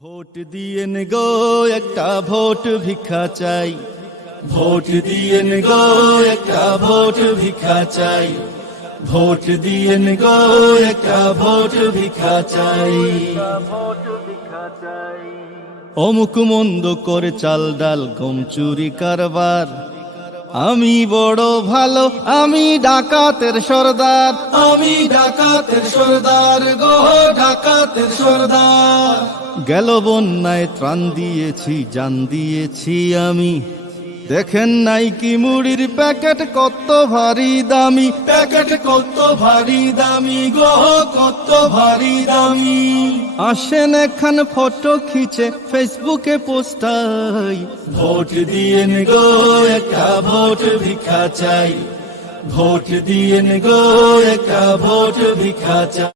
Vote দিয়েন গো একটা vote ভিক্ষা চাই, ভোট দিয়েন গো একটা ভোট ভিক্ষা চাই, ভোট দিয়েন গো একটা ভোট ভিক্ষা চাই। অমুক মন্দ করে চাল ডাল গম চুরি কারবার, আমি বড় ভালো আমি ডাকাতের সর্দার, আমি ডাকাতের সর্দার গো ডাকাতের সর্দার। গেল বন্যায় ত্রাণ দিয়েছি জান দিয়েছি আমি, দেখেন নাই কি মুড়ির প্যাকেট কত ভারী দামি, প্যাকেট কত ভারী দামি গো কত ভারী দামি। আসেন এখান ফটো খিচে ফেসবুকে পোস্টাই, ভোট দিয়েন গো একটা ভোট ভিক্ষা চাই, ভোট দিয়েন গো একটা ভোট ভিক্ষা চাই।